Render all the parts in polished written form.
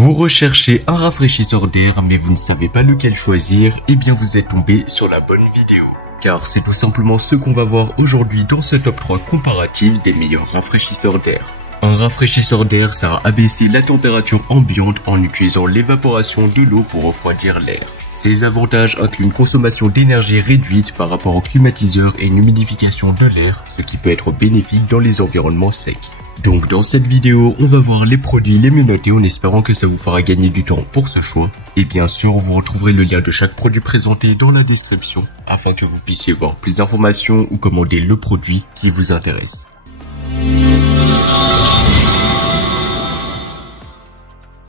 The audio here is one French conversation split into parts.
Vous recherchez un rafraîchisseur d'air mais vous ne savez pas lequel choisir, eh bien vous êtes tombé sur la bonne vidéo. Car c'est tout simplement ce qu'on va voir aujourd'hui dans ce top 3 comparatif des meilleurs rafraîchisseurs d'air. Un rafraîchisseur d'air sert à abaisser la température ambiante en utilisant l'évaporation de l'eau pour refroidir l'air. Ces avantages incluent une consommation d'énergie réduite par rapport au climatiseur et une humidification de l'air, ce qui peut être bénéfique dans les environnements secs. Donc dans cette vidéo, on va voir les produits les mieux notés en espérant que ça vous fera gagner du temps pour ce choix. Et bien sûr, vous retrouverez le lien de chaque produit présenté dans la description afin que vous puissiez voir plus d'informations ou commander le produit qui vous intéresse.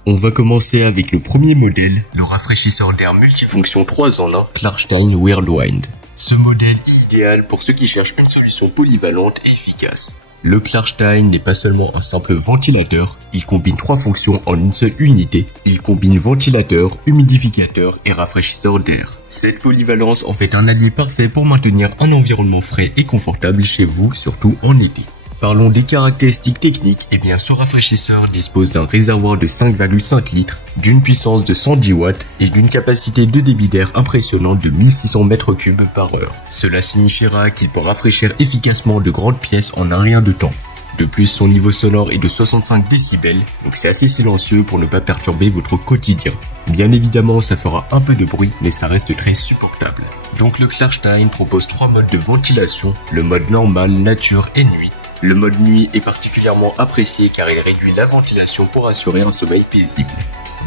On va commencer avec le premier modèle, le rafraîchisseur d'air multifonction 3 en 1 Klarstein Whirlwind. Ce modèle est idéal pour ceux qui cherchent une solution polyvalente et efficace. Le Klarstein n'est pas seulement un simple ventilateur, il combine 3 fonctions en une seule unité. Il combine ventilateur, humidificateur et rafraîchisseur d'air. Cette polyvalence en fait un allié parfait pour maintenir un environnement frais et confortable chez vous, surtout en été. Parlons des caractéristiques techniques, et bien ce rafraîchisseur dispose d'un réservoir de 5,5 litres, d'une puissance de 110 watts et d'une capacité de débit d'air impressionnante de 1600 m3 par heure. Cela signifiera qu'il peut rafraîchir efficacement de grandes pièces en un rien de temps. De plus, son niveau sonore est de 65 décibels, donc c'est assez silencieux pour ne pas perturber votre quotidien. Bien évidemment, ça fera un peu de bruit, mais ça reste très supportable. Donc le Klarstein propose 3 modes de ventilation, le mode normal, nature et nuit. Le mode nuit est particulièrement apprécié car il réduit la ventilation pour assurer un sommeil paisible.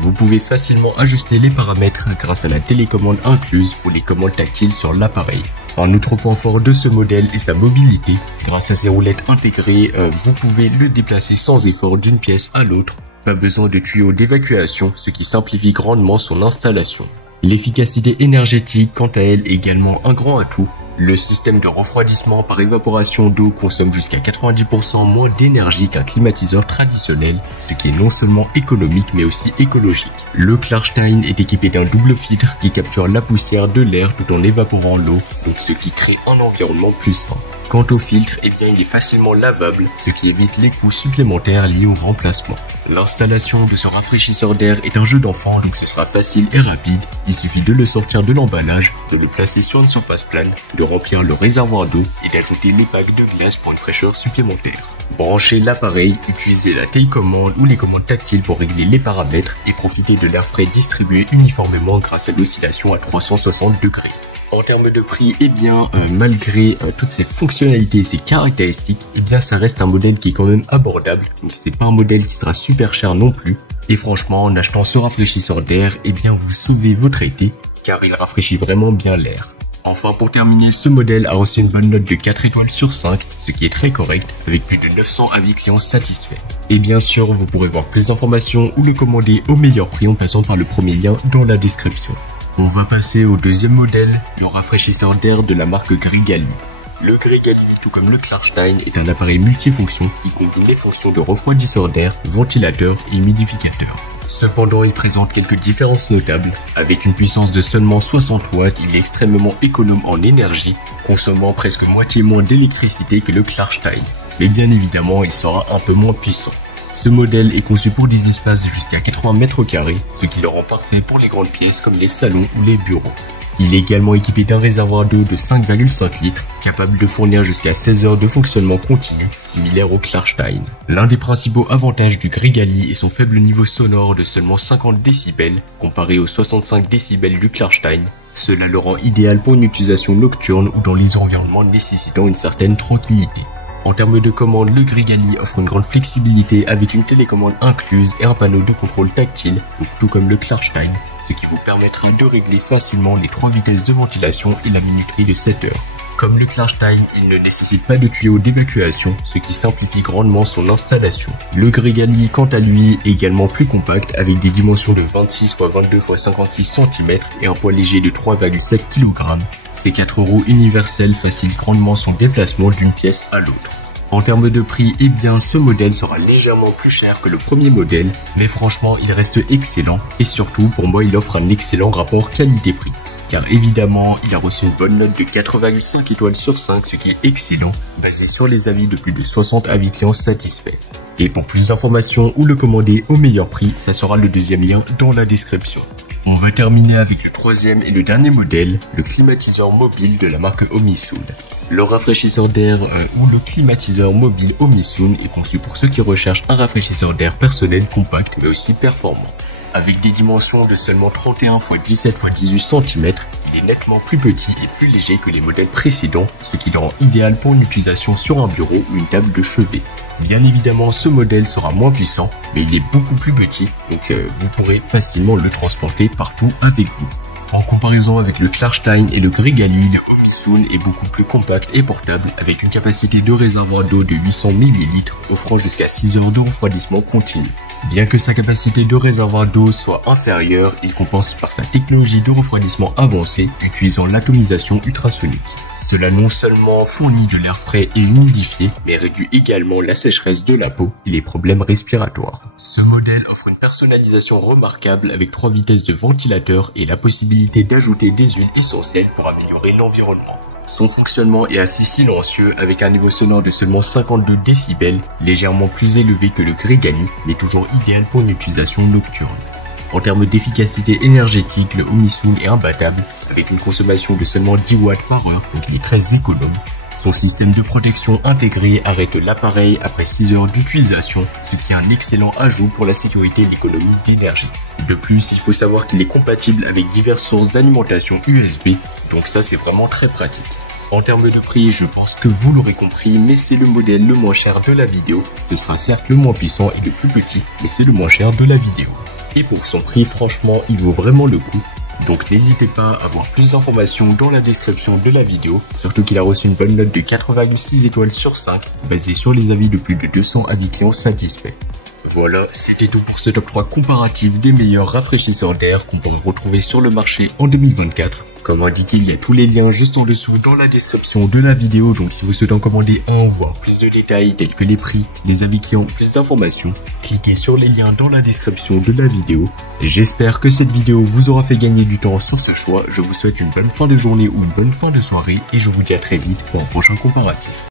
Vous pouvez facilement ajuster les paramètres grâce à la télécommande incluse ou les commandes tactiles sur l'appareil. Un autre point fort de ce modèle est sa mobilité. Grâce à ses roulettes intégrées, vous pouvez le déplacer sans effort d'une pièce à l'autre. Pas besoin de tuyaux d'évacuation, ce qui simplifie grandement son installation. L'efficacité énergétique, quant à elle, est également un grand atout. Le système de refroidissement par évaporation d'eau consomme jusqu'à 90% moins d'énergie qu'un climatiseur traditionnel, ce qui est non seulement économique mais aussi écologique. Le Klarstein est équipé d'un double filtre qui capture la poussière de l'air tout en évaporant l'eau, donc ce qui crée un environnement plus sain. Quant au filtre, eh bien il est facilement lavable, ce qui évite les coûts supplémentaires liés au remplacement. L'installation de ce rafraîchisseur d'air est un jeu d'enfant, donc ce sera facile et rapide. Il suffit de le sortir de l'emballage, de le placer sur une surface plane, de remplir le réservoir d'eau et d'ajouter les packs de glace pour une fraîcheur supplémentaire. Branchez l'appareil, utilisez la télécommande ou les commandes tactiles pour régler les paramètres et profitez de l'air frais distribué uniformément grâce à l'oscillation à 360 degrés. En termes de prix, eh bien, malgré toutes ces fonctionnalités et ces caractéristiques, eh bien, ça reste un modèle qui est quand même abordable. Donc, c'est pas un modèle qui sera super cher non plus. Et franchement, en achetant ce rafraîchisseur d'air, eh bien, vous sauvez votre été, car il rafraîchit vraiment bien l'air. Enfin, pour terminer, ce modèle a reçu une bonne note de 4 étoiles sur 5, ce qui est très correct, avec plus de 900 avis clients satisfaits. Et bien sûr, vous pourrez voir plus d'informations ou le commander au meilleur prix en passant par le premier lien dans la description. On va passer au deuxième modèle, le rafraîchisseur d'air de la marque Grigali. Le Grigali, tout comme le Klarstein, est un appareil multifonction qui combine les fonctions de refroidisseur d'air, ventilateur et humidificateur. Cependant, il présente quelques différences notables. Avec une puissance de seulement 60 watts, il est extrêmement économe en énergie, consommant presque moitié moins d'électricité que le Klarstein. Mais bien évidemment, il sera un peu moins puissant. Ce modèle est conçu pour des espaces jusqu'à 80 m², ce qui le rend parfait pour les grandes pièces comme les salons ou les bureaux. Il est également équipé d'un réservoir d'eau de 5,5 litres, capable de fournir jusqu'à 16 heures de fonctionnement continu, similaire au Klarstein. L'un des principaux avantages du Grigali est son faible niveau sonore de seulement 50 décibels, comparé aux 65 décibels du Klarstein. Cela le rend idéal pour une utilisation nocturne ou dans les environnements nécessitant une certaine tranquillité. En termes de commande, le Grigali offre une grande flexibilité avec une télécommande incluse et un panneau de contrôle tactile, tout comme le Klarstein, ce qui vous permettra de régler facilement les 3 vitesses de ventilation et la minuterie de 7 heures. Comme le Klarstein, il ne nécessite pas de tuyau d'évacuation, ce qui simplifie grandement son installation. Le Grigali, quant à lui, est également plus compact avec des dimensions de 26 x 22 x 56 cm et un poids léger de 3,7 kg. Ces 4 roues universelles facilitent grandement son déplacement d'une pièce à l'autre. En termes de prix, eh bien ce modèle sera légèrement plus cher que le premier modèle, mais franchement il reste excellent et surtout pour moi il offre un excellent rapport qualité-prix. car évidemment, il a reçu une bonne note de 4,5 étoiles sur 5, ce qui est excellent, basé sur les avis de plus de 60 avis clients satisfaits. Et pour plus d'informations ou le commander au meilleur prix, ça sera le deuxième lien dans la description. On va terminer avec le troisième et le dernier modèle, le climatiseur mobile de la marque Omisun. Le rafraîchisseur d'air ou le climatiseur mobile Omisun est conçu pour ceux qui recherchent un rafraîchisseur d'air personnel compact mais aussi performant. Avec des dimensions de seulement 31 x 17 x 18 cm, il est nettement plus petit et plus léger que les modèles précédents, ce qui le rend idéal pour une utilisation sur un bureau ou une table de chevet. Bien évidemment, ce modèle sera moins puissant, mais il est beaucoup plus petit, donc vous pourrez facilement le transporter partout avec vous. En comparaison avec le Klarstein et le Grigali, le Omisun est beaucoup plus compact et portable, avec une capacité de réservoir d'eau de 800 ml, offrant jusqu'à 6 heures de refroidissement continu. Bien que sa capacité de réservoir d'eau soit inférieure, il compense par sa technologie de refroidissement avancée, utilisant l'atomisation ultrasonique. Cela non seulement fournit de l'air frais et humidifié, mais réduit également la sécheresse de la peau et les problèmes respiratoires. Ce modèle offre une personnalisation remarquable avec 3 vitesses de ventilateur et la possibilité d'ajouter des huiles essentielles pour améliorer l'environnement. Son fonctionnement est assez silencieux avec un niveau sonore de seulement 52 décibels, légèrement plus élevé que le Grigali, mais toujours idéal pour une utilisation nocturne. En termes d'efficacité énergétique, le Omisun est imbattable, avec une consommation de seulement 10 watts par heure, donc il est très économe. Son système de protection intégré arrête l'appareil après 6 heures d'utilisation, ce qui est un excellent ajout pour la sécurité et l'économie d'énergie. De plus, il faut savoir qu'il est compatible avec diverses sources d'alimentation USB, donc ça c'est vraiment très pratique. En termes de prix, je pense que vous l'aurez compris, mais c'est le modèle le moins cher de la vidéo. Ce sera certes le moins puissant et le plus petit, mais c'est le moins cher de la vidéo. Et pour son prix, franchement, il vaut vraiment le coup. Donc n'hésitez pas à voir plus d'informations dans la description de la vidéo, surtout qu'il a reçu une bonne note de 4,6 étoiles sur 5, basée sur les avis de plus de 200 avis clients satisfaits. Voilà, c'était tout pour ce top 3 comparatif des meilleurs rafraîchisseurs d'air qu'on pourrait retrouver sur le marché en 2024. Comme indiqué, il y a tous les liens juste en dessous dans la description de la vidéo, donc si vous souhaitez en commander un, voir plus de détails tels que les prix, les avis clients, plus d'informations, cliquez sur les liens dans la description de la vidéo. J'espère que cette vidéo vous aura fait gagner du temps sur ce choix. Je vous souhaite une bonne fin de journée ou une bonne fin de soirée et je vous dis à très vite pour un prochain comparatif.